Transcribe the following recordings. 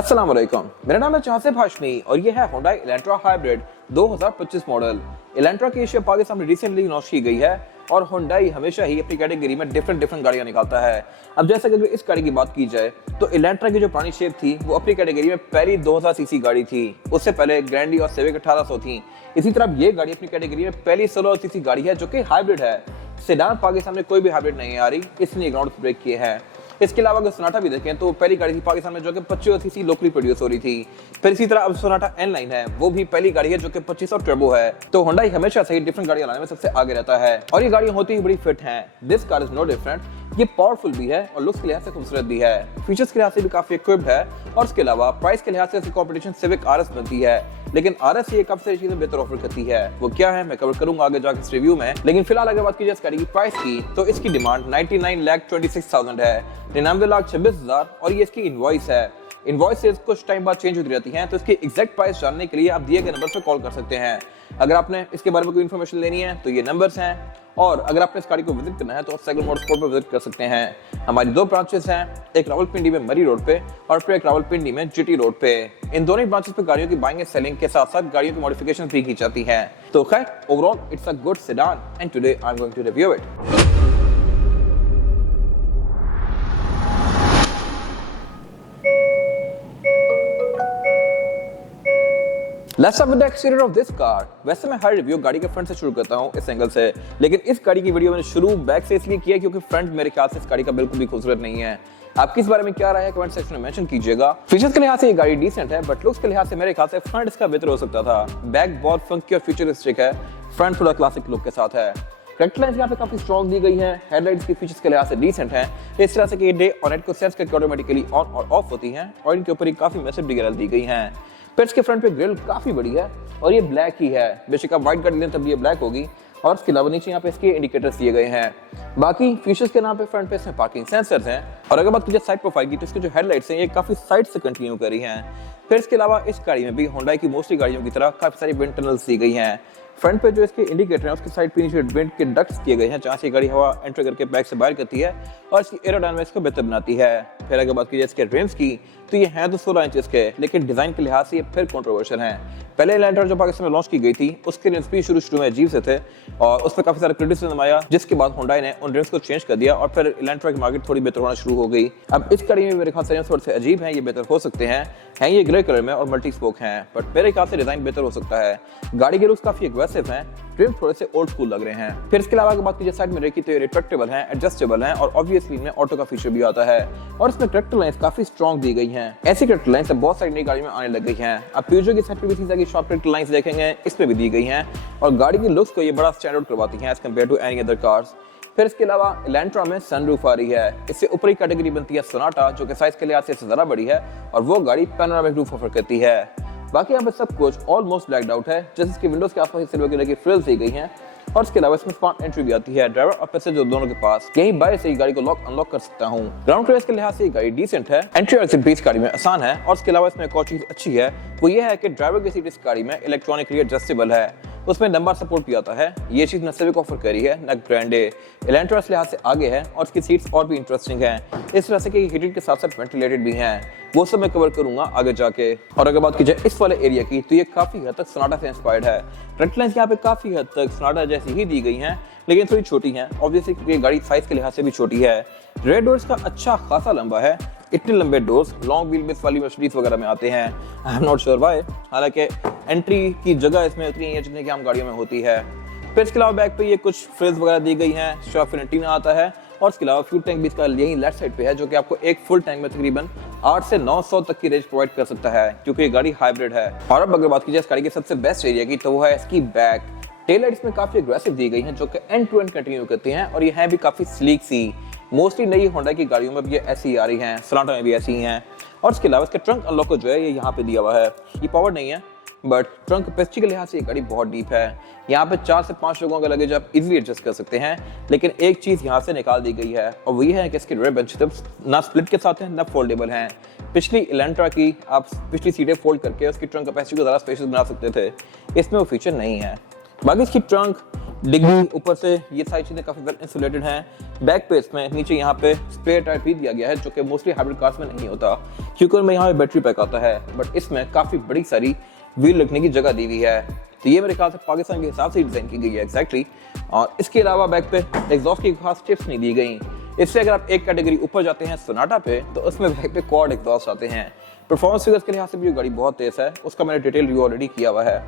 अस्सलाम वालेकुम, मेरा नाम है चासिफ हाशमी और ये है Hyundai Elantra hybrid 2025 model. Elantra की एशिया पाकिस्तान में रिसेंटली लॉन्च की गई है और Hyundai हमेशा ही अपनी कैटेगरी में डिफरेंट गाड़ियां निकालता है। अब जैसे कि अगर इस गाड़ी की बात की जाए तो Elantra की जो पुरानी शेप थी वो अपनी कैटेगरी में पहली 2000 सीसी गाड़ी थी। उससे पहले ग्रैंडी और सेविक 1800 थी। इसी तरह ये गाड़ी अपनी कैटेगरी में पहली 1600 सीसी गाड़ी है जो कि हाइब्रिड है। सेडान पाकिस्तान में कोई भी हाइब्रिड नहीं आ रही, इसलिए ग्राउंड ब्रेक किए हैं। इसके अलावा अगर सोनाटा भी देखें तो पहली गाड़ी थी पाकिस्तान में जो कि 25 सीसी लोकली प्रोड्यूस हो रही थी। फिर इसी तरह अब सोनाटा N9 है, वो भी पहली गाड़ी है जो कि 2500 टर्बो है। तो Hyundai हमेशा से ही डिफरेंट गाड़ियां लाने में सबसे आगे रहता है और ये गाड़ियां होती ही बड़ी फिट हैं। This car is no different, ये पावरफुल भी है और लुक्स के लिहाज से खूबसूरत भी है। फीचर्स के लिहाज से भी काफी इक्विप्ड है और इसके अलावा प्राइस के लिहाज से इसकी कंपटीशन सिविक RS बनती है, लेकिन RS ये काफी सारी चीजें बेहतर ऑफर करती है। वो क्या है मैं कवर करूंगा आगे जाकर इस रिव्यू में, लेकिन फिलहाल अगर बात की जाए इस गाड़ी की प्राइस की तो इसकी डिमांड 99,26,000 है, 99,26,000 और ये इसकी इनवॉइस है। इनवॉइसेस कुछ टाइम बाद चेंज होती रहती हैं, तो इसकी एग्जैक्ट प्राइस जानने के लिए आप दिए गए नंबर पर कॉल कर सकते हैं। अगर आपने इसके बारे में कोई इन्फॉर्मेशन लेनी है तो ये नंबर्स हैं, और अगर आपने इस गाड़ी को विजिट करना है तो आप साइकिल मोटरस्पोर्ट पर विजिट कर सकते हैं। हमारी दो ब्रांचेस हैं, एक रावलपिंडी में मरी रोड पे और फिर एक रावलपिंडी में GT रोड पे। इन दोनों ब्रांचेस पे गाड़ियों की बाइंग एंड सेलिंग के साथ साथ गाड़ियों की मॉडिफिकेशन भी की जाती है। तो खैर overall it's a good sedan and today I am going to review it. Let's start with the exterior of this car। वैसे मैं हर रिव्यू गाड़ी के फ्रंट से शुरू करता हूँ इस एंगल से, लेकिन इस गाड़ी की वीडियो मैंने शुरू बैक से इसलिए किया क्योंकि फ्रंट मेरे ख्याल से इस गाड़ी का बिल्कुल भी खूबसूरत नहीं है। आपकी इस बारे में क्या राय है कमेंट सेक्शन में मेंशन कीजिएगा। फीचर्स के लिहाज से ये गाड़ी डिसेंट है, बट लुक्स के लिहाज से मेरे ख्याल से फ्रंट इसका बेहतर हो सकता था। बैक बहुत फंकी और फ्यूचरिस्टिक है, फ्रंट थोड़ा क्लासिक लुक के साथ है। करेक्ट लाइंस यहाँ पे काफी स्ट्रॉन्ग दी गई हैं। हेडलाइट्स की फीचर्स के लिहाज से डिसेंट हैं, इस तरह से कि डे और नाइट को सेंस करके ऑटोमेटिकली ऑन और ऑफ होती हैं और इनके ऊपर ही काफी मैसेज भी दी गई हैं। पेट्स के फ्रंट पे ग्रिल काफी बड़ी है और ये ब्लैक ही है। बेशक आप व्हाइट गाड़ी लें तब ये ब्लैक होगी और इसके अलावा नीचे यहाँ पे इसके इंडिकेटर्स दिए गए हैं। बाकी फीचर्स के नाम पे फ्रंट पे इसमें पार्किंग सेंसर्स हैं और अगर बात की जाए साइड प्रोफाइल की तो इसके जो हेडलाइट्स हैं ये काफी साइड से कंटिन्यू करी हैं। फिर इसके अलावा इस गाड़ी में भी Hyundai की मोस्टली गाड़ियों की तरह काफी सारी विंड टनल्स दी गई हैं। फ्रंट पे जो इसके इंडिकेटर हैं उसकी साइड पे नीचे विंड के डक्ट्स किए गए हैं जहाँ से गाड़ी हवा एंटर करके बैक से बाहर करती है और इसकी एरोडायनामिक्स को बेहतर बनाती है। फिर अगर बात की जाए इसके रिम्स की तो ये हैं तो 16 इंचेस के, लेकिन डिजाइन के लिहाज से ये फिर कंट्रोवर्शियल हैं। पहले Elantra जो पाकिस्तान में लॉन्च की गई थी उसके रिम्स भी शुरू में अजीब से थे और उस पर काफी सारा क्रिटिसिज्म आया, जिसके बाद Hyundai ने उन रिम्स को चेंज कर दिया और फिर Elantra की मार्केट थोड़ी बेहतर होना शुरू हो गई। अब इस गाड़ी में मेरे ख्याल से रिम्स थोड़े से अजीब हैं, ये बेहतर हो सकते हैं ये ग्रे कलर में और मल्टी स्पोक हैं, बट मेरे ख्याल से डिजाइन बेहतर हो सकता है। गाड़ी के लुक्स काफी एग्रेसिव हैं, ट्रिम थोड़े से ओल्ड स्कूल लग रहे हैं। फिर इसके अलावा अगर बात कीजिए साइड मिरर की तो ये रिट्रैक्टेबल हैं, एडजस्टेबल हैं और ऑब्वियसली इनमें ऑटो का फीचर भी आता है और इसमें करेक्टर लाइंस काफी स्ट्रॉन्ग दी गई हैं। ऐसी करेक्टर लाइंस बहुत सारी नई गाड़ी में आने लग गई हैं। अब Peugeot की साइड पे भी इसी तरह की शॉर्ट करेक्टर लाइंस देखेंगे, इसमें भी दी गई हैं और गाड़ी की लुक्स को ये बड़ा स्टैंड आउट करवाती हैं as compared to any other cars. फिर इसके अलावा Elantra में सनरूफ आ रही है, इससे ऊपरी कैटेगरी बनती है सोनाटा जो कि साइज के लिहाज से इससे ज्यादा बड़ी है और वो गाड़ी पैनोरामिक रूफ ऑफर करती है। बाकी यहाँ पे सब कुछ ऑलमोस्ट ब्लैक्ड आउट है, जैसे इसके विंडोज के आसपास सिल्वर कलर की फ्रिल्स दी गई हैं और इसके अलावा इसमें स्मार्ट एंट्री भी आती है ड्राइवर और पैसेंजर दोनों के पास। यही बाहर से गाड़ी को लॉक अनलॉक कर सकता हूँ। ग्राउंड क्लियरेंस के लिहाज से ये गाड़ी डिसेंट है, एंट्री और एग्जिट भी इस गाड़ी में आसान है और इसके अलावा इसमें एक और चीज अच्छी है वो ये है कि ड्राइवर की सीट इस गाड़ी में इलेक्ट्रॉनिकली एडजस्टेबल है, उसमें लंबा सपोर्ट भी आता है। ये चीज न सिविक ऑफर करी है न ग्रैंडे। Elantra इस लिहाज से आगे है और इसकी सीट्स और भी इंटरेस्टिंग हैं, इस तरह से कि हीटेड के साथ साथ वेंटिलेटेड भी हैं। वो सब मैं कवर करूंगा आगे जाके। और अगर बात की जाए इस वाले एरिया की तो ये काफी हद तक सोनाटा से इंस्पायर्ड है। फ्रंट लाइंस यहाँ पे काफी हद तक सोनाटा जैसी ही दी गई हैं, लेकिन थोड़ी छोटी हैं ऑब्वियसली क्योंकि गाड़ी साइज के लिहाज से भी छोटी है। रेयर डोर्स का अच्छा खासा लंबा है, इतने लंबे डोर्स लॉन्ग व्हील बेस वाली मर्सिडीज वगैरह में आते हैं। आई एम नॉट श्योर व्हाई, हालांकि एंट्री की जगह इसमें उतनी है जितनी की आम गाड़ियों में होती है। फिर इसके अलावा बैक पे ये कुछ फ्रिल्स वगैरह दी गई हैं, शॉप एंटीना आता है और इसके अलावा फ्यूल टैंक भी इसका यही लेफ्ट साइड पे है जो कि आपको एक फुल टैंक में तकरीबन 8 से 900 तक की रेंज प्रोवाइड कर सकता है क्योंकि ये गाड़ी हाइब्रिड है। और अब अगर बात की जाए इस गाड़ी के सबसे बेस्ट एरिया की तो वो है इसकी बैक। टेल लाइट्स में काफी अग्रेसिव दी गई हैं जो कि एंड टू एंड कंटिन्यू करती हैं और ये हैं भी काफी स्लीक सी। मोस्टली नई Hyundai की गाड़ियों में भी ये ऐसी ही आ रही हैं, सोनाटा में भी ऐसी ही हैं। और इसके अलावा इसका ट्रंक अनलॉक को जो है ये यहाँ पे दिया हुआ है, ये पावर नहीं है बट ट्रंक कैपेसिटी के लिहाज से ये गाड़ी बहुत डीप है। यहाँ पे 4 से 5 लोगों का लगेज आप इजीली एडजस्ट कर सकते हैं, लेकिन एक चीज यहाँ से निकाल दी गई है और वही है कि इसके रेयर बेंच ना स्प्लिट के साथ हैं ना फोल्डेबल हैं। पिछली Elantra की आप पिछली सीटें फोल्ड करके उसकी ट्रंक कैपेसिटी को ज़्यादा स्पेशियस बना सकते थे, इसमें वो फीचर नहीं है। बाकी इसकी ट्रंक डिग्गी ऊपर से ये सारी चीजें काफी वेल इंसुलेटेड हैं। बैक पे इसमें नीचे यहाँ पे स्पेयर टायर भी दिया गया है, जो कि मोस्टली हाइब्रिड कार्स में नहीं होता क्योंकि उनमें यहाँ पे बैटरी पैक आता है, बट इसमें काफी बड़ी सारी व्हील रखने की जगह दी हुई है। तो ये मेरे ख्याल से पाकिस्तान के हिसाब से डिजाइन की गई है एग्जैक्टली। और इसके अलावा बैक पे एग्जॉस्ट की खास टिप्स नहीं दी गई। इससे अगर आप एक कैटेगरी ऊपर जाते हैं सोनाटा पे, तो उसमें बैक पे क्वाड एग्जॉस्ट आते हैं। परफॉर्मेंस फिगर्स के लिहाज से भी ये गाड़ी बहुत तेज है, उसका मैंने डिटेल रिव्यू ऑलरेडी किया हुआ है।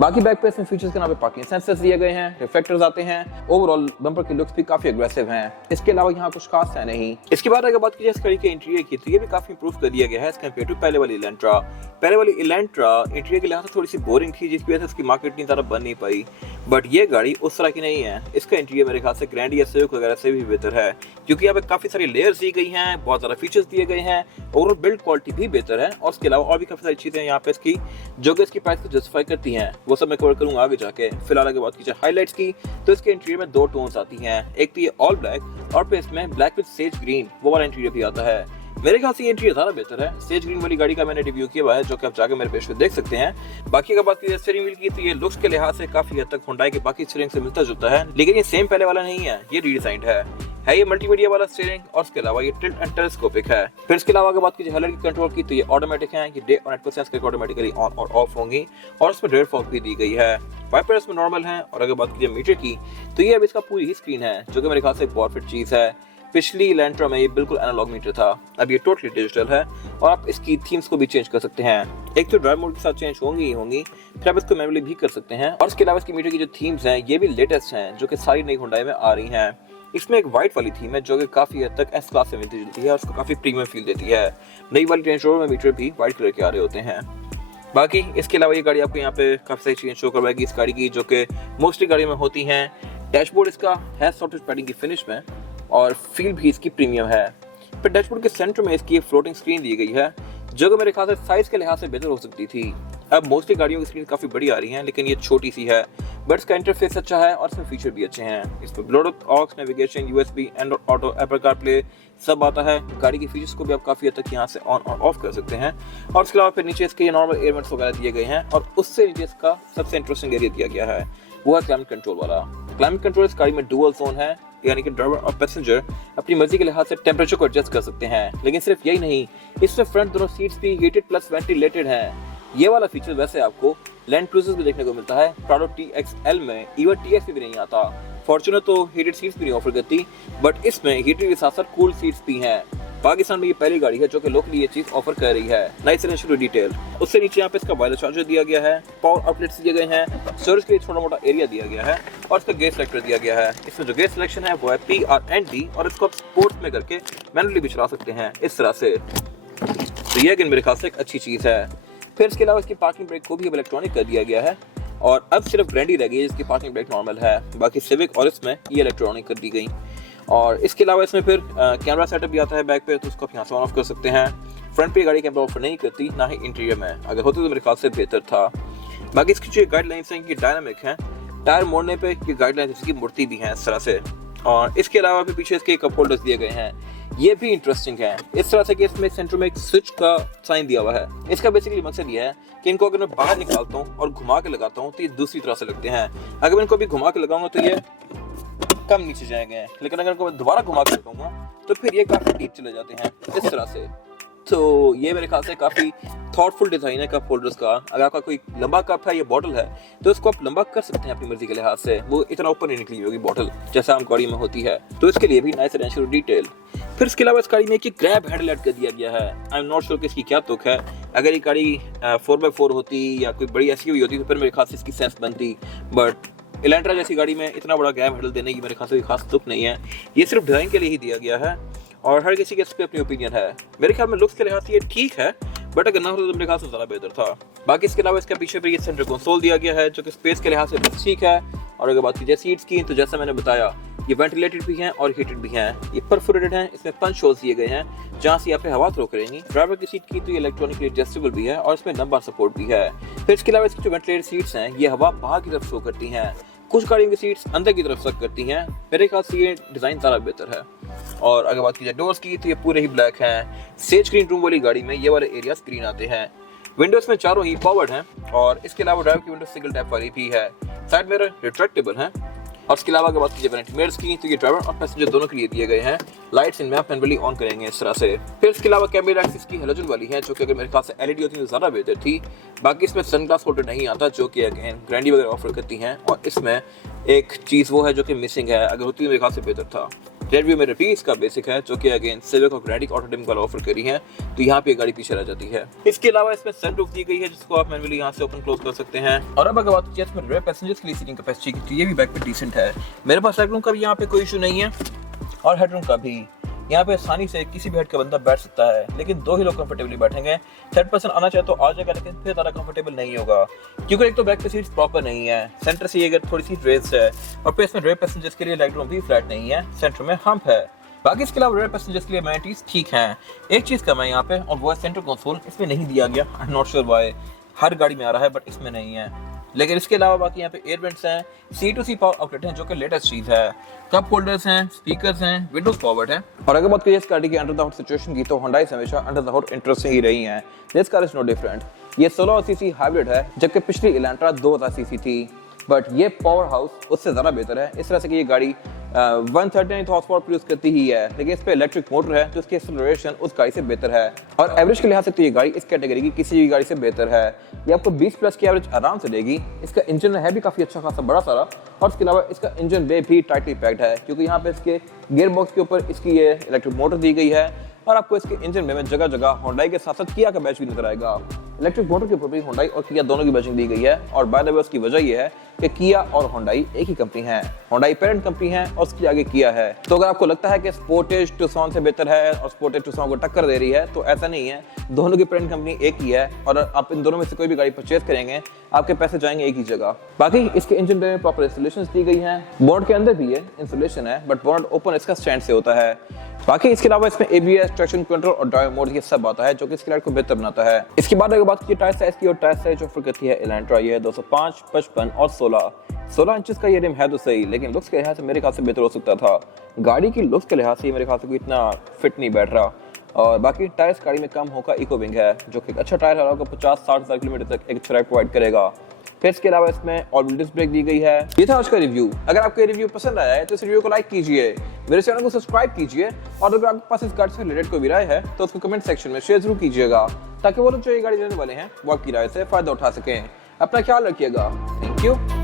बाकी बैक पे इसमें फीचर्स के नाम पे पार्किंग सेंसर्स दिए गए हैं, रिफ्लेक्टर्स आते हैं, ओवरऑल बम्पर के लुक्स भी काफी एग्रेसिव हैं। इसके अलावा यहाँ कुछ खास है नहीं। इसके बाद अगर बात की जाए इस गाड़ी के इंटीरियर की, तो ये भी काफी इंप्रूव कर दिया गया है कंपेयर टू पहले वाली इलेंट्रा। पहले वाली इलेंट्रा इंटीरियर के लिहाज से थोड़ी सी बोरिंग थी, जिसकी वजह से उसकी मार्केट इतनी ज्यादा बन नहीं पाई, बट ये गाड़ी उस तरह की नहीं है। इसका इंटीरियर मेरे ख्याल से ग्रैंड या सिविक वगैरह से भी बेहतर है, क्योंकि यहाँ पे काफी सारी लेयर्स दी गई हैं, बहुत ज्यादा फीचर्स दिए गए हैं, ओवरऑल बिल्ड क्वालिटी भी बेहतर है। और उसके अलावा और भी काफी सारी चीजें यहाँ पे इसकी जो कि इसकी प्राइस को जस्टिफाई करती हैं, वो सब मैं कवर करूंगा आगे जाके। फिलहाल अगर बात की जाए हाइलाइट्स की, तो इसके इंटीरियर में दो टोन्स आती हैं, एक तो ये ऑल ब्लैक और फिर इसमें ब्लैक विद सेज ग्रीन, वो वाला इंटीरियर भी आता है। मेरे ख्याल से ये इंटीरियर ज्यादा बेहतर है। सेज ग्रीन वाली गाड़ी का मैंने रिव्यू किया हुआ है, जो कि आप जाकर मेरे पेज पे देख सकते हैं। बाकी अगर बात की जाए स्टीयरिंग व्हील की, तो ये लुक्स के लिहाज से काफी हद तक हुंडई के बाकी स्टीयरिंग से मिलता जुलता है, लेकिन ये सेम पहले वाला नहीं है, ये रीडिजाइंड है ये मल्टीमीडिया वाला स्टीयरिंग, और इसके अलावा ये टिल्ट एंड टेलीस्कोपिक है। फिर इसके अलावा अगर बात कीजिए हेडलाइट की कंट्रोल की, तो ये ऑटोमेटिक है, ये डे और नाइट सेंस करके ऑटोमेटिकली ऑन और ऑफ होंगी, और इसमें रेड फॉग भी दी गई है। वाइपर्स में नॉर्मल है। और अगर बात कीजिए मीटर की, तो ये अब इसका पूरी ही स्क्रीन है, जो कि मेरे ख्याल से एक बहुत फिट चीज है। पिछली इलेंट्रा में ये बिल्कुल एनालॉग मीटर था, अब ये टोटली डिजिटल है, और आप इसकी थीम्स को भी चेंज कर सकते हैं। एक तो ड्राइव मोड के साथ चेंज होंगी ही होंगी, फिर आप इसको मैनुअली भी कर सकते हैं। और इसके अलावा इसकी मीटर की जो थीम्स हैं, ये भी लेटेस्ट हैं, जो कि सारी नई हुंडई में आ रही हैं। इसमें एक व्हाइट वाली थीम है, जो कि काफी हद तक एस क्लास से मिलती जुलती है और उसको काफी प्रीमियम फील देती है। नई वाली रेंज रोवर में मीटर भी व्हाइट कलर के आ रहे होते हैं। बाकी इसके अलावा ये गाड़ी आपको यहाँ पे काफी सारी चीजें शो करवाएगी इस गाड़ी की, जो कि मोस्टली गाड़ी में होती हैं। डैशबोर्ड इसका है सॉफ्ट पैडिंग की फिनिश में, और फील भी इसकी प्रीमियम है। फिर डैशबोर्ड के सेंटर में इसकी फ्लोटिंग स्क्रीन दी गई है, जो कि मेरे ख्याल से साइज के लिहाज से बेहतर हो सकती थी। अब मोस्टली गाड़ियों की स्क्रीन काफी बड़ी आ रही हैं, लेकिन ये छोटी सी है, बट इसका इंटरफेस अच्छा है और इसमें फीचर भी अच्छे हैं। इसमें Bluetooth, aux, navigation, USB, Android Auto, Apple CarPlay सब आता है। गाड़ी की फीचर्स को भी आप काफी हद तक यहाँ से ऑन और ऑफ कर सकते हैं। और इसके अलावा फिर नीचे इसके ये नॉर्मल एयर वेंट्स वगैरह दिए गए हैं, और उससे नीचे इसका सबसे इंटरेस्टिंग एरिया दिया गया है, वो है क्लाइमेट कंट्रोल वाला। क्लाइमेट कंट्रोल इस गाड़ी में डुअल जोन है, यानी कि ड्राइवर और पैसेंजर अपनी मर्जी के लिहाज से टेम्परेचर को एडजस्ट कर सकते हैं। लेकिन सिर्फ यही नहीं, इसमें फ्रंट दोनों सीट्स भी हीटेड प्लस वेंटिलेटेड हैं। ये वाला फीचर वैसे आपको लैंड क्रूजर्स में देखने को मिलता है, प्राडो TXL में इवन TX भी नहीं आता। फॉर्च्यूनर तो हीटेड सीट्स भी नहीं ऑफर करती, बट इसमें हीटेड के साथ साथ कूल सीट्स भी हैं। पाकिस्तान में ये पहली गाड़ी है जो कि लोकली ये चीज ऑफर कर रही है। नाइस एंड शुरू डिटेल। उससे नीचे यहाँ पे इसका वायरलेस चार्जर दिया गया है, पावर आउटलेट्स दिए गए हैं, स्टोरेज के लिए छोटा मोटा एरिया दिया गया है, और इसका गेयर सिलेक्टर दिया गया है। इसमें जो गेयर सिलेक्शन है वो है PRND, और इसको आप स्पोर्ट्स में करके मैनुअली भी चला सकते हैं इस तरह से। तो ये मेरे ख्याल से एक अच्छी चीज है। फिर इसके अलावा इसकी पार्किंग ब्रेक को भी अब इलेक्ट्रॉनिक कर दिया गया है, और अब सिर्फ ग्रैंड ही रह गई जिसकी पार्किंग ब्रेक नॉर्मल है, बाकी सिविक और इसमें ये इलेक्ट्रॉनिक कर दी गई। और इसके अलावा इसमें फिर कैमरा सेटअप भी आता है बैक पे, तो उसको आप यहाँ से ऑन ऑफ कर सकते हैं। फ्रंट पे गाड़ी कैमरा ऑफर नहीं करती, ना ही इंटीरियर में, अगर होते तो मेरे ख्याल से बेहतर था। बाकी इसकी जो गाइडलाइंस हैं ये डायनामिक हैं, टायर मोड़ने पे ये गाइडलाइंस इसकी मुड़ती भी हैं इस तरह से। और इसके अलावा भी पीछे इसके कप होल्डर्स दिए गए हैं, ये भी इंटरेस्टिंग है इस तरह से कि इसमें सेंटर में एक स्विच का साइन दिया हुआ है। इसका बेसिकली मकसद ये है कि इनको अगर मैं बाहर निकालता हूँ और घुमा के लगाता हूँ तो ये दूसरी तरह से लगते हैं। अगर मैं इनको भी घुमा के लगाऊंगा तो ये कम नीचे जाएंगे, लेकिन अगर इनको मैं दोबारा घुमा के लगाऊंगा तो फिर ये काफी डीप चले जाते हैं इस तरह से। तो ये मेरे ख्याल से काफी थॉटफुल डिजाइन है कप होल्डर्स का। अगर आपका कोई लंबा कप है या बॉटल है तो इसको आप लंबा कर सकते हैं अपनी मर्जी के लिहाज से, वो इतना ऊपर नहीं निकली होगी बॉटल जैसा आम गाड़ी में होती है, तो इसके लिए भी नाइस एंड डिटेल। फिर इसके अलावा इस गाड़ी में एक ग्रैब हैंडल ऐड कर दिया गया है। आई एम नॉट श्योर कि इसकी क्या तुक है। अगर ये गाड़ी 4x4 होती या कोई बड़ी ऐसी हुई होती तो फिर मेरे ख्याल से इसकी सेंस बनती, बट इलेंट्रा जैसी गाड़ी में इतना बड़ा ग्रैब हैंडल देने की मेरे ख्याल से खास तुक नहीं है। ये सिर्फ डिजाइन के लिए ही दिया गया है, और हर किसी के इस पे अपनी ओपिनियन है। मेरे ख्याल में लुक्स के लिहाज से ये ठीक है, बट अगर ना हो तो मेरे ख्याल से ज़्यादा बेहतर था। बाकी इसके अलावा इसके पीछे पे ये सेंटर कंसोल दिया गया है, जो कि स्पेस के लिहाज से ठीक है। और अगर बात की जाए सीट्स की, तो जैसा मैंने बताया ये वेंटिलेटेड भी हैं और हीटेड भी हैं। ये परफोरेटेड हैं, इसमें पंच होल्स दिए गए हैं जहाँ से यहाँ पे हवा थ्रो करेंगी। ड्राइवर की सीट की तो ये इलेक्ट्रॉनिकली एडजस्टेबल भी है और इसमें लंबा सपोर्ट भी है। फिर इसके अलावा इसकी जो वेंटिलेटेड सीट्स हैं ये हवा बाहर की तरफ शो करती हैं, कुछ गाड़ियों की सीट्स अंदर की तरफ सक करती हैं। मेरे ख्याल से ये डिज़ाइन ज़्यादा बेहतर है। और अगर बात की जाए डोर्स की, तो ये पूरे ही ब्लैक हैं। सेज स्क्रीन रूम वाली गाड़ी में ये वाले एरिया स्क्रीन आते हैं। विंडोज में चारों ही पावर्ड हैं, और इसके अलावा ड्राइवर की विंडो सिंगल टैप वाली भी है। साइड मिरर रिट्रैक्टेबल है। और इसके अलावा अगर बात कीजिए वैनिटी मिरर्स की, तो ये ड्राइवर और पैसेंजर दोनों के लिए दिए गए हैं। लाइट्स इनमें आप मैनुअली ऑन करेंगे इस तरह से। फिर इसके अलावा कैमरा एक्सिस की हेलोजन वाली है, जो कि अगर मेरे ख्याल से एलईडी होती तो ज़्यादा बेहतर थी। बाकी इसमें सनग्लास होल्डर नहीं आता, जो कि अगेन ग्रैंडी वगैरह ऑफर करती हैं। और इसमें एक चीज़ वो है जो कि मिसिंग है, अगर होती तो मेरे ख्याल से बेहतर था। रेयर व्यू में भी इसका बेसिक है, जो कि अगेन सिविक और ग्रैंडी ऑटो डिम वाला ऑफर करी है, तो यहाँ पे गाड़ी पीछे रह जाती है। इसके अलावा इसमें सनरूफ दी गई है, जिसको आप मैनुअली यहाँ से ओपन क्लोज कर सकते हैं। और अब अगर बात की इसमें रेयर पैसेंजर्स के लिए सीटिंग कैपेसिटी की, तो ये भी बैक पे डिसेंट है। मेरे पास लेगरूम का भी यहाँ पे कोई इशू नहीं है और हेडरूम का भी। यहाँ पे आसानी से किसी भी हेड का बंदा बैठ सकता है, लेकिन 2 ही लोग कंफर्टेबली बैठेंगे। थर्ड पर्सन आना चाहे तो आ जाएगा, लेकिन फिर ज़्यादा कंफर्टेबल नहीं होगा, क्योंकि एक तो बैक पे सीट्स प्रॉपर नहीं है, सेंटर से अगर थोड़ी सी रेस है, और फिर इसमें रेयर पैसेंजर्स के लिए लेगरूम भी फ्लैट नहीं है, सेंटर में हम्प है। बाकी इसके अलावा रेयर पैसेंजर्स के लिए अमेनिटीज ठीक हैं। एक चीज़ कम है यहाँ पे, और वो है सेंटर कंसोल। इसमें नहीं दिया गया, I am not sure why. हर गाड़ी में आ रहा है बट इसमें नहीं है। लेकिन इसके अलावा बाकी यहाँ पे एयर वेंट्स हैं, C2C पावर आउटलेट हैं, जो कि लेटेस्ट चीज़ है। कप होल्डर्स हैं, स्पीकर्स हैं, विंडोज फॉरवर्ड है। और अगर बात करिए इस गाड़ी की अंडर द हुड सिचुएशन की, तो Hyundai हमेशा अंडर द हुड इंटरेस्टिंग ही रही हैं। This car is no different. ये 16 सीसी हाइब्रिड है, जबकि पिछली इलेंट्रा 2000 सीसी थी, बट ये पावर हाउस उससे ज़्यादा बेहतर है। इस तरह से कि ये गाड़ी 139 हॉर्स पावर प्रोड्यूस करती ही है, लेकिन इस पे इलेक्ट्रिक मोटर है, तो इसकी एक्सेलरेशन उस गाड़ी से बेहतर है। और एवरेज के लिहाज से तो ये गाड़ी इस कैटेगरी की किसी भी गाड़ी से बेहतर है। ये आपको 20 प्लस की एवरेज आराम से देगी। इसका इंजन है भी काफ़ी अच्छा खासा बड़ा सारा, और इसके अलावा इसका इंजन बे भी टाइटली पैक्ड है, क्योंकि यहाँ पे इसके गियर बॉक्स के ऊपर इसकी ये इलेक्ट्रिक मोटर दी गई है। और आपको इसके इंजन में जगह जगह Hyundai के साथ साथ किया का बैच भी नजर आएगा। इलेक्ट्रिक मोटर के ऊपर भी Hyundai और किया दोनों की बैचिंग दी गई है। और बाय द वे उसकी वजह यह है कि किया और Hyundai एक ही कंपनी है। Hyundai पेरेंट कंपनी है और उसके आगे किया है। तो अगर आपको लगता है कि स्पोर्टेज टूसॉन से बेहतर है और स्पोर्टेज टूसॉन को टक्कर दे रही है, तो ऐसा नहीं है। दोनों की पेरेंट कंपनी एक ही है, और आप इन दोनों में से कोई भी गाड़ी परचेज करेंगे, आपके पैसे जाएंगे एक ही जगह। बाकी इसके इंजन में प्रॉपर इंसुलेशन दी गई है। बोर्ड के अंदर भी है इंसुलेशन है, बट बोर्ड ओपन इसका स्टैंड से होता है। बाकी इसके अलावा इसमें ABS, ट्रैक्शन कंट्रोल और ड्राइव मोड ये सब आता है, जो कि इसकी लाइट को बेहतर बनाता है। इसके बाद अगर बात की टायर साइज की, और टायर साइज जो ऑफर करती है इलेंट्रा, ये है 205, 55 और 16 इंचेस का ये रिम है तो सही, लेकिन लुक्स के लिहाज से मेरे ख्याल से बेहतर हो सकता था। गाड़ी की लुक्स के लिहाज से मेरे ख्याल से कोई इतना फिट नहीं बैठ रहा। और बाकी टायर्स गाड़ी में कम होगा इको विंग है, जो कि अच्छा टायर है, आपको 50-60 हज़ार किलोमीटर तक एक अच्छा राइड प्रोवाइड करेगा। फिर इसके अलावा इसमें ऑल व्हील डिस्क ब्रेक दी गई है। ये था आज का रिव्यू। अगर आपको ये रिव्यू पसंद आया है तो इस रिव्यू को लाइक कीजिए, मेरे चैनल को सब्सक्राइब कीजिए, और अगर आपके पास इस गाड़ी से रिलेटेड कोई भी राय है तो उसको कमेंट सेक्शन में शेयर जरूर कीजिएगा, ताकि वो लोग जो ये गाड़ी लेने वाले हैं वो आपकी राय से फायदा उठा सकें। अपना ख्याल रखिएगा। Thank you.